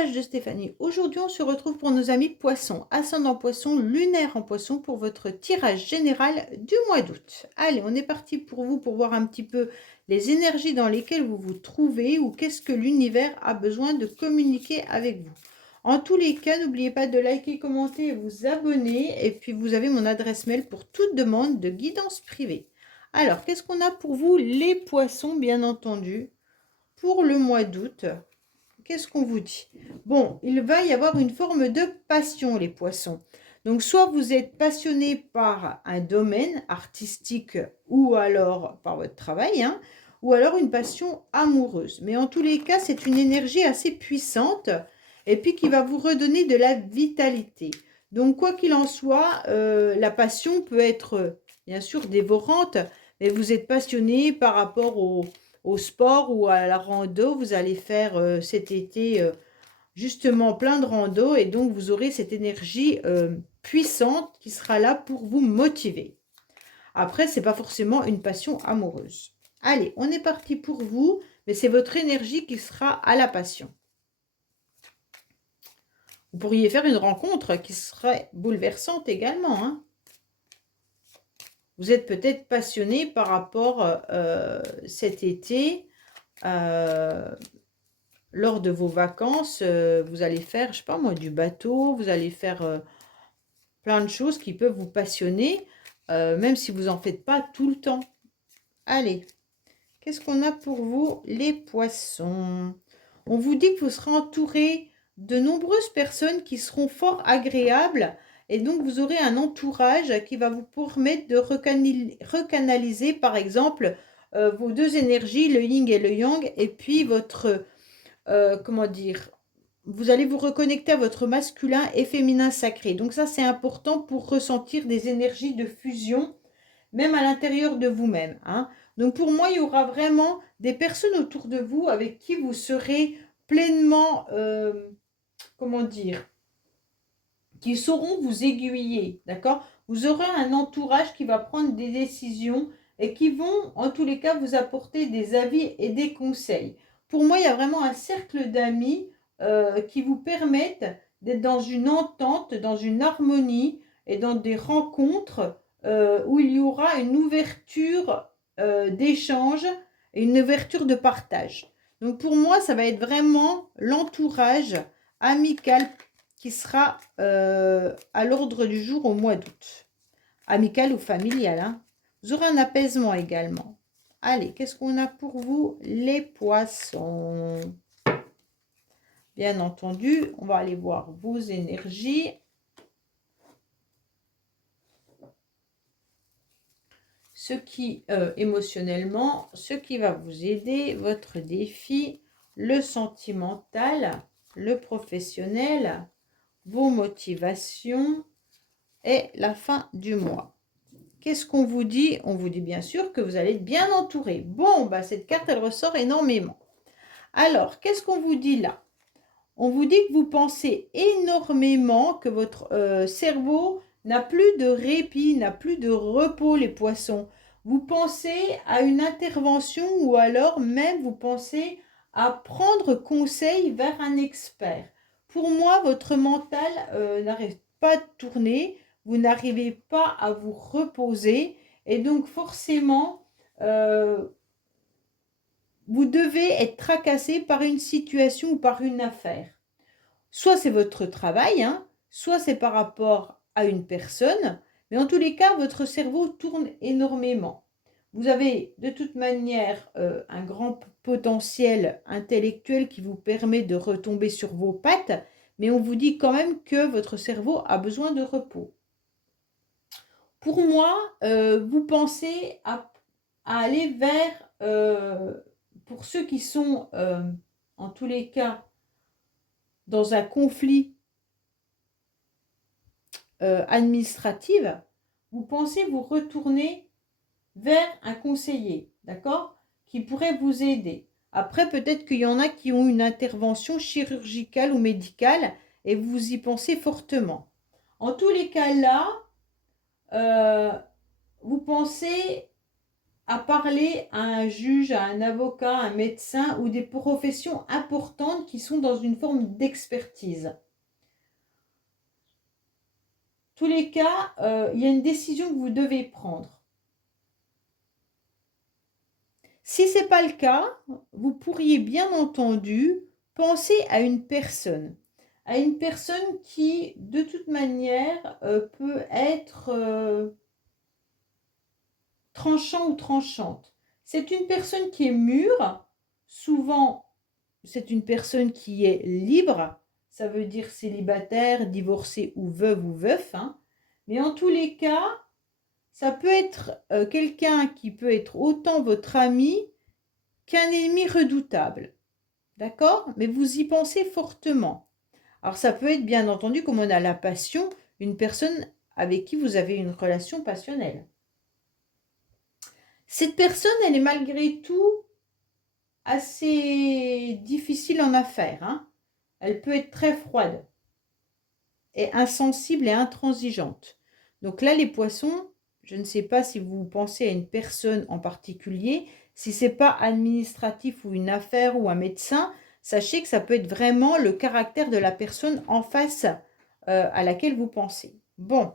message de Stéphanie. Aujourd'hui, on se retrouve pour nos amis poissons, ascendant poisson, lunaire en poisson pour votre tirage général du mois d'août. Allez, on est parti pour vous pour voir un petit peu les énergies dans lesquelles vous vous trouvez ou qu'est-ce que l'univers a besoin de communiquer avec vous. En tous les cas, n'oubliez pas de liker, commenter et vous abonner. Et puis, vous avez mon adresse mail pour toute demande de guidance privée. Alors, qu'est-ce qu'on a pour vous, les poissons, bien entendu, pour le mois d'août? Qu'est-ce qu'on vous dit? Bon, il va y avoir une forme de passion, les poissons. Donc, soit vous êtes passionné par un domaine artistique ou alors par votre travail, hein, ou alors une passion amoureuse. Mais en tous les cas, c'est une énergie assez puissante et puis qui va vous redonner de la vitalité. Donc, quoi qu'il en soit, la passion peut être bien sûr dévorante, mais vous êtes passionné par rapport au sport ou à la rando. Vous allez faire cet été justement plein de rando et donc vous aurez cette énergie puissante qui sera là pour vous motiver. Après, ce n'est pas forcément une passion amoureuse. Allez, on est parti pour vous, mais c'est votre énergie qui sera à la passion. Vous pourriez faire une rencontre qui serait bouleversante également, hein. Vous êtes peut-être passionné par rapport cet été, lors de vos vacances, vous allez faire, je ne sais pas moi, du bateau, vous allez faire plein de choses qui peuvent vous passionner, même si vous n'en faites pas tout le temps. Allez, qu'est-ce qu'on a pour vous, les poissons? On vous dit que vous serez entouré de nombreuses personnes qui seront fort agréables et donc vous aurez un entourage qui va vous permettre de recanaliser, par exemple, vos deux énergies, le yin et le yang, et puis votre, comment dire, vous allez vous reconnecter à votre masculin et féminin sacré. Donc ça, c'est important pour ressentir des énergies de fusion, même à l'intérieur de vous-même, hein. Donc pour moi, il y aura vraiment des personnes autour de vous avec qui vous serez pleinement, comment dire, qui sauront vous aiguiller, d'accord? Vous aurez un entourage qui va prendre des décisions et qui vont, en tous les cas, vous apporter des avis et des conseils. Pour moi, il y a vraiment un cercle d'amis qui vous permettent d'être dans une entente, dans une harmonie et dans des rencontres où il y aura une ouverture d'échange et une ouverture de partage. Donc pour moi, ça va être vraiment l'entourage amical qui sera à l'ordre du jour au mois d'août. Amical ou familial, hein. Vous aurez un apaisement également. Allez, qu'est-ce qu'on a pour vous, les poissons? Bien entendu, on va aller voir vos énergies. Ce qui, émotionnellement, ce qui va vous aider, votre défi, le sentimental, le professionnel, vos motivations et la fin du mois. Qu'est-ce qu'on vous dit? On vous dit bien sûr que vous allez être bien entouré. Bon, bah, cette carte, elle ressort énormément. Alors, qu'est-ce qu'on vous dit là? On vous dit que vous pensez énormément, que votre cerveau n'a plus de répit, n'a plus de repos, les poissons. Vous pensez à une intervention ou alors même vous pensez à prendre conseil vers un expert. Pour moi, votre mental n'arrive pas à tourner, vous n'arrivez pas à vous reposer et donc forcément, vous devez être tracassé par une situation ou par une affaire. Soit c'est votre travail, hein, soit c'est par rapport à une personne, mais en tous les cas, votre cerveau tourne énormément. Vous avez de toute manière un grand potentiel intellectuel qui vous permet de retomber sur vos pattes, mais on vous dit quand même que votre cerveau a besoin de repos. Pour moi, vous pensez à aller vers, pour ceux qui sont en tous les cas dans un conflit administratif, vous pensez vous retourner vers un conseiller, d'accord, qui pourrait vous aider. Après, peut-être qu'il y en a qui ont une intervention chirurgicale ou médicale et vous y pensez fortement. En tous les cas là, vous pensez à parler à un juge, à un avocat, un médecin ou des professions importantes qui sont dans une forme d'expertise. Tous les cas, il y a une décision que vous devez prendre. Si ce n'est pas le cas, vous pourriez bien entendu penser à une personne qui, de toute manière, peut être tranchant ou tranchante. C'est une personne qui est mûre, souvent c'est une personne qui est libre, ça veut dire célibataire, divorcé ou veuve ou veuf, hein. Mais en tous les cas, ça peut être quelqu'un qui peut être autant votre ami qu'un ennemi redoutable. D'accord? Mais vous y pensez fortement. Alors ça peut être bien entendu, comme on a la passion, une personne avec qui vous avez une relation passionnelle. Cette personne, elle est malgré tout assez difficile en affaires, hein. Elle peut être très froide et insensible et intransigeante. Donc là, les poissons, je ne sais pas si vous pensez à une personne en particulier. Si ce n'est pas administratif ou une affaire ou un médecin, sachez que ça peut être vraiment le caractère de la personne en face à laquelle vous pensez. Bon,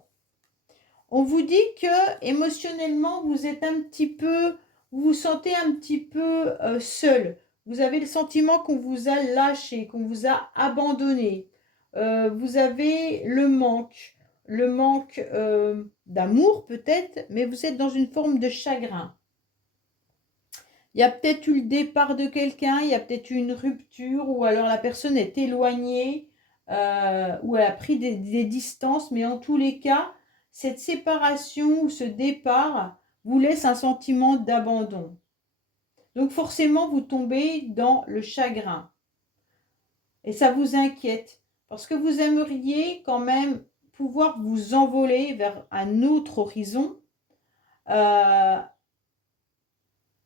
on vous dit que émotionnellement, vous êtes un petit peu, vous vous sentez un petit peu seul. Vous avez le sentiment qu'on vous a lâché, qu'on vous a abandonné. Vous avez le manque d'amour peut-être, mais vous êtes dans une forme de chagrin. Il y a peut-être eu le départ de quelqu'un, il y a peut-être eu une rupture, ou alors la personne est éloignée, ou elle a pris des distances, mais en tous les cas, cette séparation ou ce départ vous laisse un sentiment d'abandon. Donc forcément, vous tombez dans le chagrin. Et ça vous inquiète, parce que vous aimeriez quand même pouvoir vous envoler vers un autre horizon,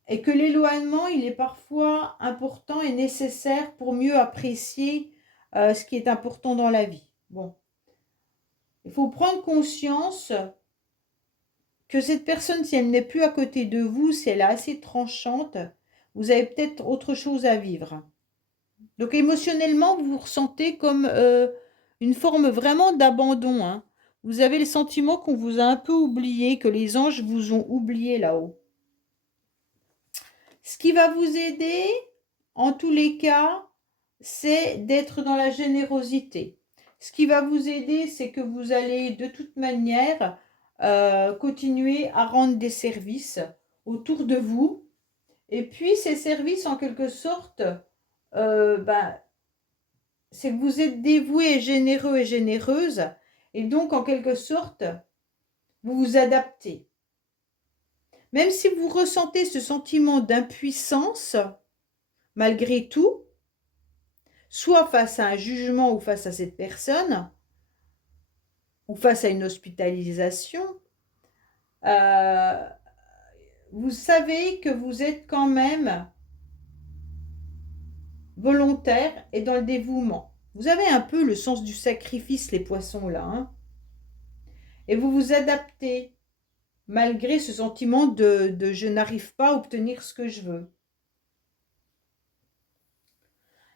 et que l'éloignement, il est parfois important et nécessaire pour mieux apprécier ce qui est important dans la vie. Bon, il faut prendre conscience que cette personne, si elle n'est plus à côté de vous, si elle est assez tranchante, vous avez peut-être autre chose à vivre. Donc émotionnellement, vous vous ressentez comme une forme vraiment d'abandon, hein. Vous avez le sentiment qu'on vous a un peu oublié, que les anges vous ont oublié là-haut. Ce qui va vous aider, en tous les cas, c'est d'être dans la générosité. Ce qui va vous aider, c'est que vous allez de toute manière continuer à rendre des services autour de vous. Et puis ces services, en quelque sorte, c'est que vous êtes dévoué, généreux et généreuse. Et donc, en quelque sorte, vous vous adaptez. Même si vous ressentez ce sentiment d'impuissance, malgré tout, soit face à un jugement ou face à cette personne, ou face à une hospitalisation, vous savez que vous êtes quand même volontaire et dans le dévouement. Vous avez un peu le sens du sacrifice, les poissons là, hein, et vous vous adaptez malgré ce sentiment de je n'arrive pas à obtenir ce que je veux.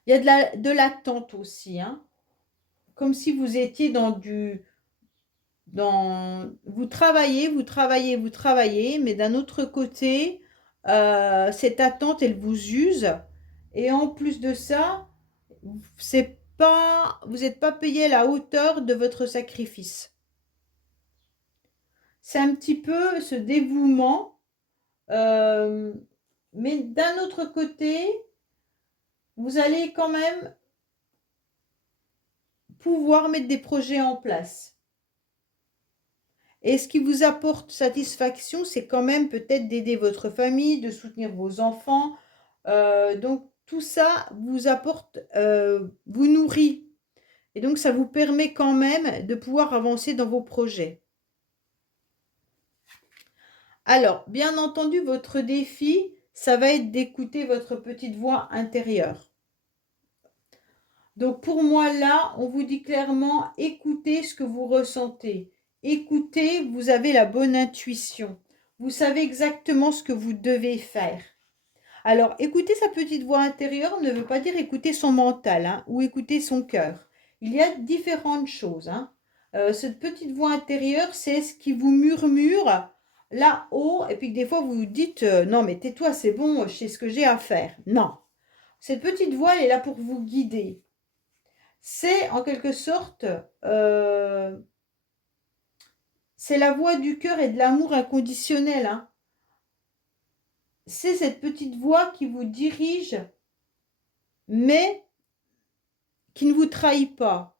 Il y a de l'attente aussi, hein, comme si vous étiez vous travaillez, mais d'un autre côté, cette attente, elle vous use. Et en plus de ça, vous n'êtes pas payé à la hauteur de votre sacrifice. C'est un petit peu ce dévouement, mais d'un autre côté, vous allez quand même pouvoir mettre des projets en place. Et ce qui vous apporte satisfaction, c'est quand même peut-être d'aider votre famille, de soutenir vos enfants. Donc tout ça vous apporte, vous nourrit. Et donc ça vous permet quand même de pouvoir avancer dans vos projets. Alors, bien entendu, votre défi, ça va être d'écouter votre petite voix intérieure. Donc pour moi là, on vous dit clairement, écoutez ce que vous ressentez. Écoutez, vous avez la bonne intuition. Vous savez exactement ce que vous devez faire. Alors, écouter sa petite voix intérieure ne veut pas dire écouter son mental, hein, ou écouter son cœur. Il y a différentes choses, hein. Cette petite voix intérieure, c'est ce qui vous murmure là-haut, et puis que des fois vous vous dites non mais tais-toi, c'est bon, je sais ce que j'ai à faire. Non. Cette petite voix, elle est là pour vous guider. C'est en quelque sorte, c'est la voix du cœur et de l'amour inconditionnel, hein. C'est cette petite voix qui vous dirige, mais qui ne vous trahit pas.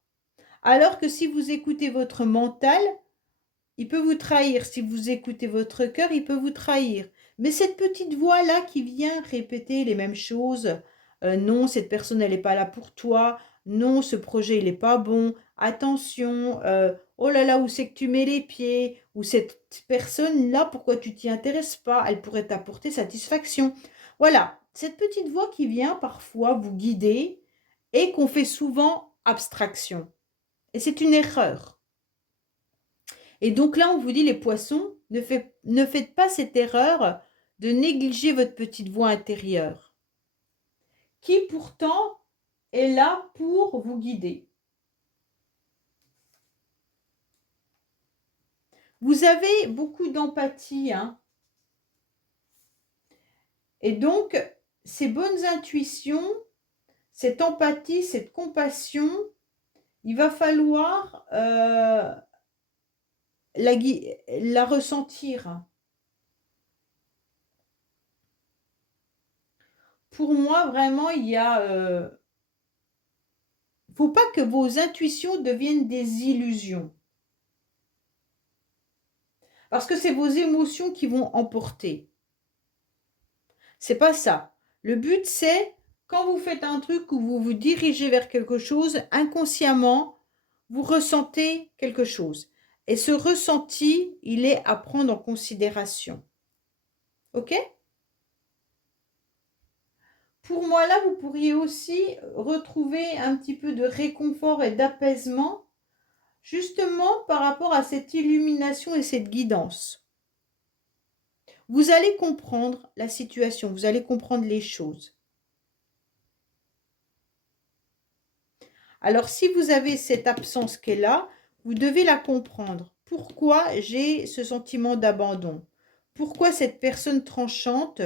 Alors que si vous écoutez votre mental, il peut vous trahir. Si vous écoutez votre cœur, il peut vous trahir. Mais cette petite voix-là qui vient répéter les mêmes choses, non, cette personne, elle n'est pas là pour toi, non, ce projet, il n'est pas bon, attention, oh là là, où c'est que tu mets les pieds, ou cette personne-là, pourquoi tu t'y intéresses pas, elle pourrait t'apporter satisfaction. Voilà, cette petite voix qui vient parfois vous guider et qu'on fait souvent abstraction. Et c'est une erreur. Et donc là, on vous dit, les poissons, ne faites pas cette erreur de négliger votre petite voix intérieure, qui pourtant est là pour vous guider. Vous avez beaucoup d'empathie, hein. Et donc, ces bonnes intuitions, cette empathie, cette compassion, il va falloir la ressentir. Pour moi, vraiment, il y a... faut pas que vos intuitions deviennent des illusions. Parce que c'est vos émotions qui vont emporter. C'est pas ça. Le but, c'est quand vous faites un truc ou vous vous dirigez vers quelque chose, inconsciemment, vous ressentez quelque chose. Et ce ressenti, il est à prendre en considération. OK? Pour moi, là, vous pourriez aussi retrouver un petit peu de réconfort et d'apaisement, justement par rapport à cette illumination et cette guidance. Vous allez comprendre la situation, vous allez comprendre les choses. Alors, si vous avez cette absence qui est là, vous devez la comprendre. Pourquoi j'ai ce sentiment d'abandon? Pourquoi cette personne tranchante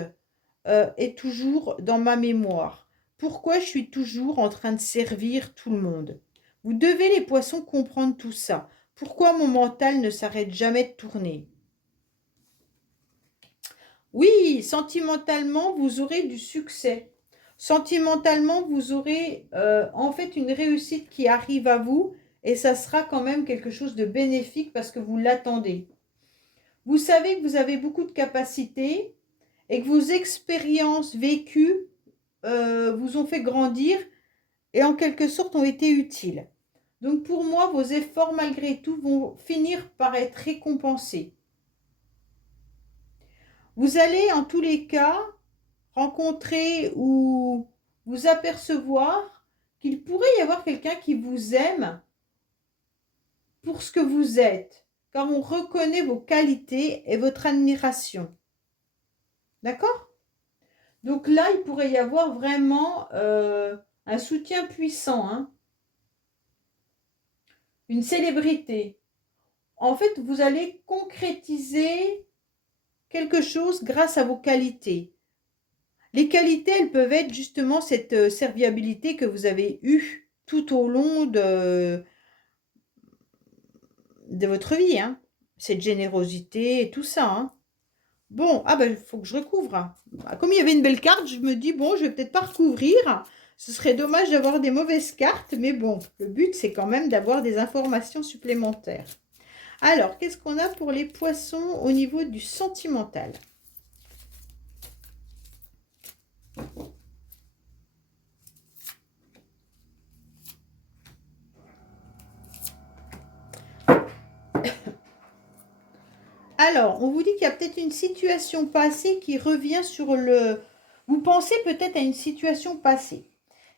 est toujours dans ma mémoire? Pourquoi je suis toujours en train de servir tout le monde? Vous devez, les poissons, comprendre tout ça. Pourquoi mon mental ne s'arrête jamais de tourner? Oui, sentimentalement, vous aurez du succès. Sentimentalement, vous aurez en fait une réussite qui arrive à vous et ça sera quand même quelque chose de bénéfique parce que vous l'attendez. Vous savez que vous avez beaucoup de capacités et que vos expériences vécues vous ont fait grandir et en quelque sorte ont été utiles. Donc pour moi, vos efforts malgré tout vont finir par être récompensés. Vous allez en tous les cas rencontrer ou vous apercevoir qu'il pourrait y avoir quelqu'un qui vous aime pour ce que vous êtes, car on reconnaît vos qualités et votre admiration. D'accord? Donc là, il pourrait y avoir vraiment un soutien puissant, hein, une célébrité. En fait, vous allez concrétiser quelque chose grâce à vos qualités. Les qualités, elles peuvent être justement cette serviabilité que vous avez eue tout au long de votre vie, hein. Cette générosité et tout ça, hein. Bon, ah ben, il faut que je recouvre, hein. Comme il y avait une belle carte, je me dis, bon, je vais peut-être pas recouvrir. Ce serait dommage d'avoir des mauvaises cartes, mais bon, le but, c'est quand même d'avoir des informations supplémentaires. Alors, qu'est-ce qu'on a pour les poissons au niveau du sentimental? Alors, on vous dit qu'il y a peut-être une situation passée qui revient sur le... Vous pensez peut-être à une situation passée.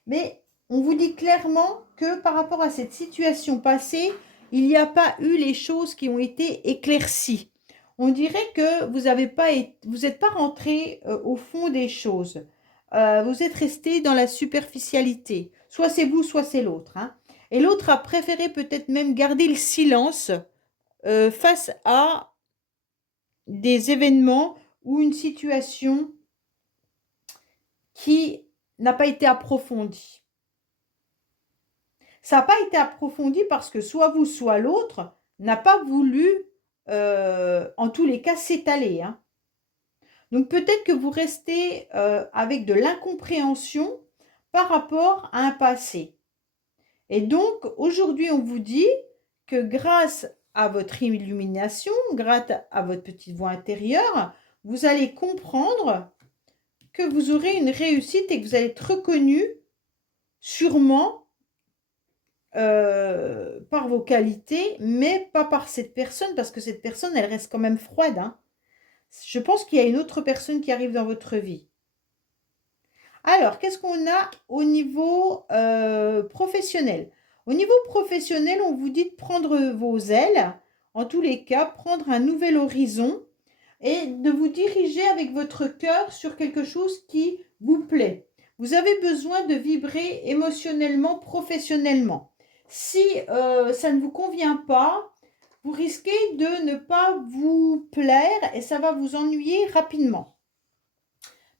Mais on vous dit clairement que par rapport à cette situation passée, il n'y a pas eu les choses qui ont été éclaircies. on dirait que vous n'êtes pas rentré au fond des choses. Vous êtes resté dans la superficialité. Soit c'est vous, soit c'est l'autre, hein. Et l'autre a préféré peut-être même garder le silence face à des événements ou une situation qui n'a pas été approfondie. Ça n'a pas été approfondi parce que soit vous, soit l'autre n'a pas voulu, en tous les cas, s'étaler, hein. Donc peut-être que vous restez avec de l'incompréhension par rapport à un passé. Et donc aujourd'hui, on vous dit que grâce à votre illumination, grâce à votre petite voix intérieure, vous allez comprendre que vous aurez une réussite et que vous allez être reconnu sûrement par vos qualités, mais pas par cette personne, parce que cette personne, elle reste quand même froide, hein. Je pense qu'il y a une autre personne qui arrive dans votre vie. Alors, qu'est-ce qu'on a au niveau professionnel? Au niveau professionnel, on vous dit de prendre vos ailes, en tous les cas, prendre un nouvel horizon et de vous diriger avec votre cœur sur quelque chose qui vous plaît. Vous avez besoin de vibrer émotionnellement, professionnellement. Si ça ne vous convient pas, vous risquez de ne pas vous plaire et ça va vous ennuyer rapidement.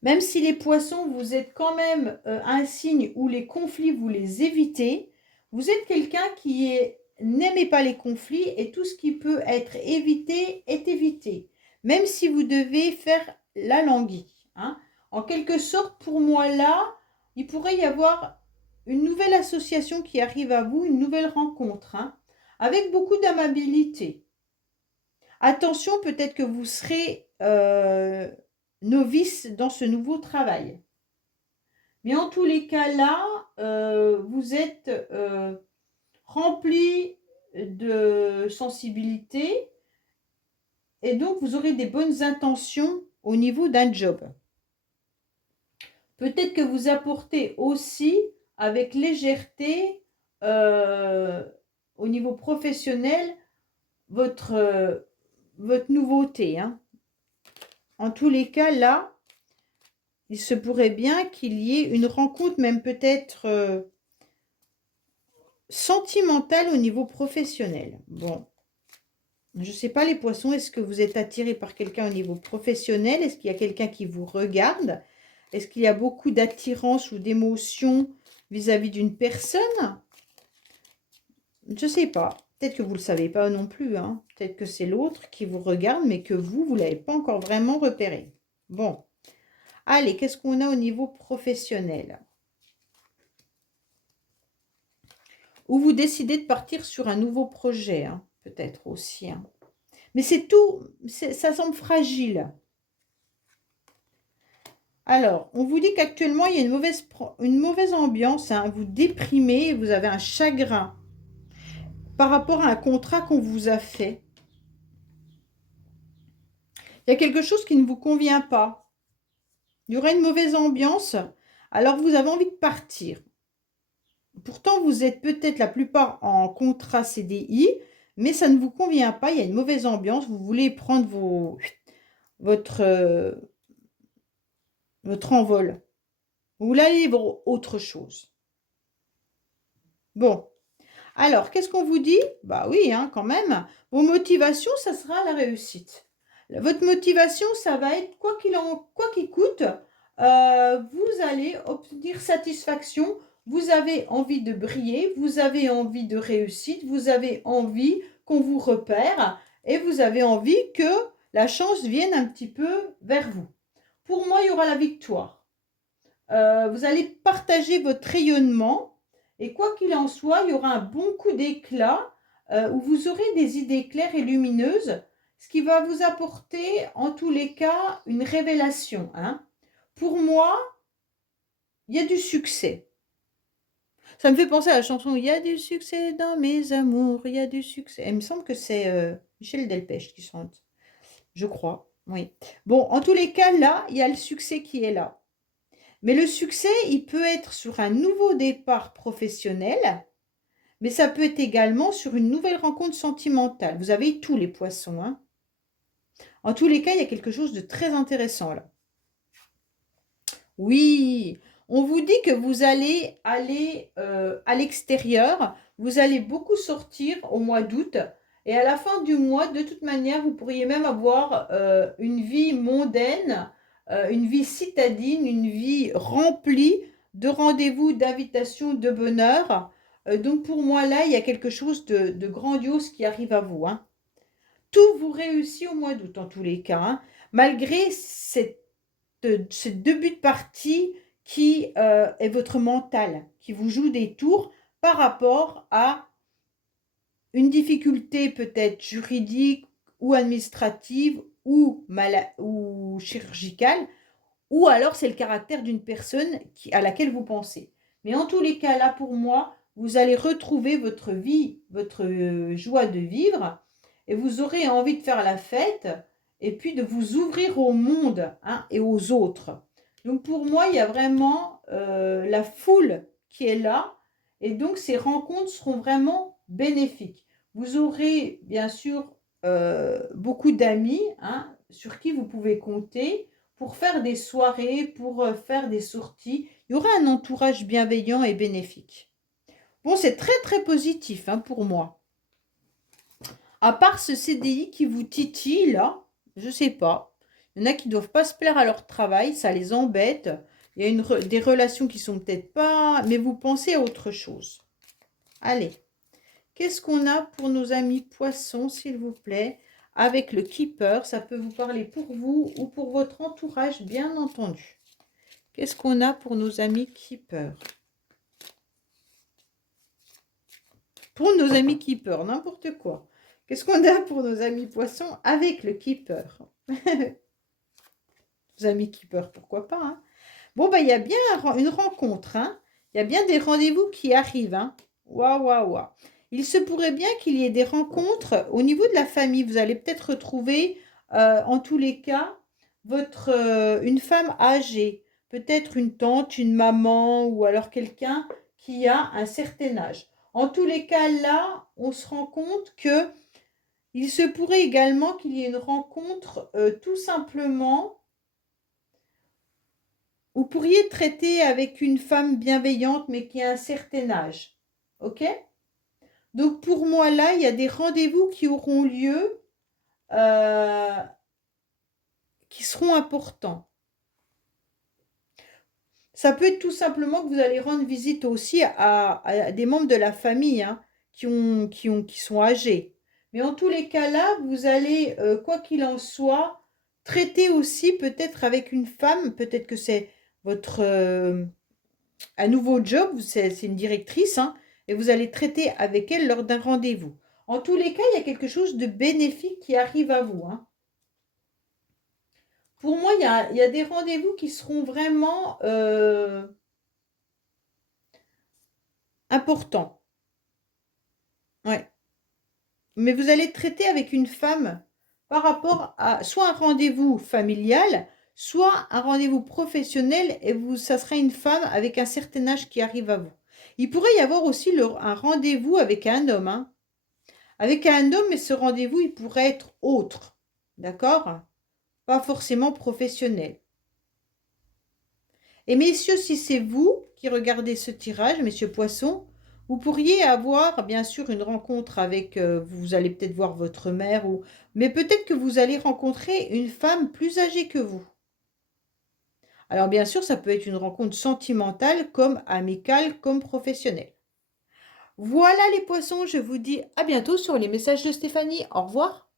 Même si les poissons, vous êtes quand même un signe où les conflits, vous les évitez, vous êtes quelqu'un qui n'aimez pas les conflits et tout ce qui peut être évité est évité. Même si vous devez faire la languille, hein. En quelque sorte, pour moi là, il pourrait y avoir une nouvelle association qui arrive à vous, une nouvelle rencontre, hein, avec beaucoup d'amabilité. Attention, peut-être que vous serez novice dans ce nouveau travail. Mais en tous les cas là, vous êtes rempli de sensibilité et donc vous aurez des bonnes intentions au niveau d'un job. Peut-être que vous apportez aussi avec légèreté au niveau professionnel votre nouveauté, hein. En tous les cas, là, il se pourrait bien qu'il y ait une rencontre, même peut-être sentimentale au niveau professionnel. Bon, je ne sais pas les poissons, est-ce que vous êtes attiré par quelqu'un au niveau professionnel? Est-ce qu'il y a quelqu'un qui vous regarde? Est-ce qu'il y a beaucoup d'attirance ou d'émotion vis-à-vis d'une personne? Je ne sais pas. Peut-être que vous ne le savez pas non plus, hein. Peut-être que c'est l'autre qui vous regarde, mais que vous ne l'avez pas encore vraiment repéré. Bon. Allez, qu'est-ce qu'on a au niveau professionnel? Ou vous décidez de partir sur un nouveau projet, hein, peut-être aussi, hein. Mais c'est tout, ça semble fragile. Alors, on vous dit qu'actuellement, il y a une mauvaise ambiance, hein. Vous déprimez, vous avez un chagrin par rapport à un contrat qu'on vous a fait. Il y a quelque chose qui ne vous convient pas. Il y aura une mauvaise ambiance, alors vous avez envie de partir. Pourtant, vous êtes peut-être la plupart en contrat CDI, mais ça ne vous convient pas, il y a une mauvaise ambiance, vous voulez prendre votre envol. Vous voulez aller voir autre chose. Bon, alors, qu'est-ce qu'on vous dit? Bah oui, hein, quand même. Vos motivations, ça sera la réussite. Votre motivation, ça va être, quoi qu'il coûte, vous allez obtenir satisfaction. Vous avez envie de briller, vous avez envie de réussite, vous avez envie qu'on vous repère et vous avez envie que la chance vienne un petit peu vers vous. Pour moi, il y aura la victoire. Vous allez partager votre rayonnement et quoi qu'il en soit, il y aura un bon coup d'éclat où vous aurez des idées claires et lumineuses, ce qui va vous apporter en tous les cas une révélation, hein. Pour moi, il y a du succès. Ça me fait penser à la chanson Il y a du succès dans mes amours, il y a du succès. Il me semble que c'est Michel Delpech qui chante. Je crois, oui. Bon, en tous les cas, là, il y a le succès qui est là. Mais le succès, il peut être sur un nouveau départ professionnel, mais ça peut être également sur une nouvelle rencontre sentimentale. Vous avez tous les poissons, hein. En tous les cas, il y a quelque chose de très intéressant là. Oui, on vous dit que vous allez aller à l'extérieur, vous allez beaucoup sortir au mois d'août et à la fin du mois, de toute manière, vous pourriez même avoir une vie mondaine, une vie citadine, une vie remplie de rendez-vous, d'invitations, de bonheur. Donc pour moi, là, il y a quelque chose de grandiose qui arrive à vous, hein. Tout vous réussit au mois d'août en tous les cas, hein, malgré ce début de partie qui est votre mental, qui vous joue des tours par rapport à une difficulté peut-être juridique ou administrative ou chirurgicale, ou alors c'est le caractère d'une personne à laquelle vous pensez. Mais en tous les cas, là pour moi, vous allez retrouver votre vie, votre joie de vivre, et vous aurez envie de faire la fête, et puis de vous ouvrir au monde, hein, et aux autres. Donc pour moi, il y a vraiment la foule qui est là, et donc ces rencontres seront vraiment bénéfiques. Vous aurez bien sûr beaucoup d'amis, hein, sur qui vous pouvez compter, pour faire des soirées, pour faire des sorties. Il y aura un entourage bienveillant et bénéfique. Bon, c'est très très positif, hein, pour moi. À part ce CDI qui vous titille, là, je ne sais pas. Il y en a qui ne doivent pas se plaire à leur travail, ça les embête. Il y a des relations qui sont peut-être pas... Mais vous pensez à autre chose. Allez, qu'est-ce qu'on a pour nos amis poissons, s'il vous plaît? Avec le Keeper, ça peut vous parler pour vous ou pour votre entourage, bien entendu. Qu'est-ce qu'on a pour nos amis Keeper? Pour nos amis Keeper, n'importe quoi. Qu'est-ce qu'on a pour nos amis poissons avec le Keeper? Nos amis Keeper, pourquoi pas, hein? Bon, il y a bien une rencontre, hein? Il y a bien des rendez-vous qui arrivent, hein? Waouh, waouh, waouh. Il se pourrait bien qu'il y ait des rencontres au niveau de la famille. Vous allez peut-être retrouver, en tous les cas, une femme âgée. Peut-être une tante, une maman ou alors quelqu'un qui a un certain âge. En tous les cas, là, on se rend compte que il se pourrait également qu'il y ait une rencontre tout simplement. Vous pourriez traiter avec une femme bienveillante mais qui a un certain âge. OK? Donc pour moi là, il y a des rendez-vous qui auront lieu, qui seront importants. Ça peut être tout simplement que vous allez rendre visite aussi à des membres de la famille, hein, qui sont âgés. Mais en tous les cas là, vous allez, quoi qu'il en soit, traiter aussi peut-être avec une femme, peut-être que c'est votre un nouveau job, c'est une directrice, hein, et vous allez traiter avec elle lors d'un rendez-vous. En tous les cas, il y a quelque chose de bénéfique qui arrive à vous, hein. Pour moi, il y a des rendez-vous qui seront vraiment importants. Ouais. Mais vous allez traiter avec une femme par rapport à soit un rendez-vous familial, soit un rendez-vous professionnel, et ça sera une femme avec un certain âge qui arrive à vous. Il pourrait y avoir aussi un rendez-vous avec un homme, hein. Avec un homme, mais ce rendez-vous, il pourrait être autre. D'accord? Pas forcément professionnel. Et messieurs, si c'est vous qui regardez ce tirage, messieurs Poissons, vous pourriez avoir bien sûr une rencontre avec, vous allez peut-être voir votre mère, mais peut-être que vous allez rencontrer une femme plus âgée que vous. Alors bien sûr, ça peut être une rencontre sentimentale, comme amicale, comme professionnelle. Voilà les poissons, je vous dis à bientôt sur les messages de Stéphanie. Au revoir.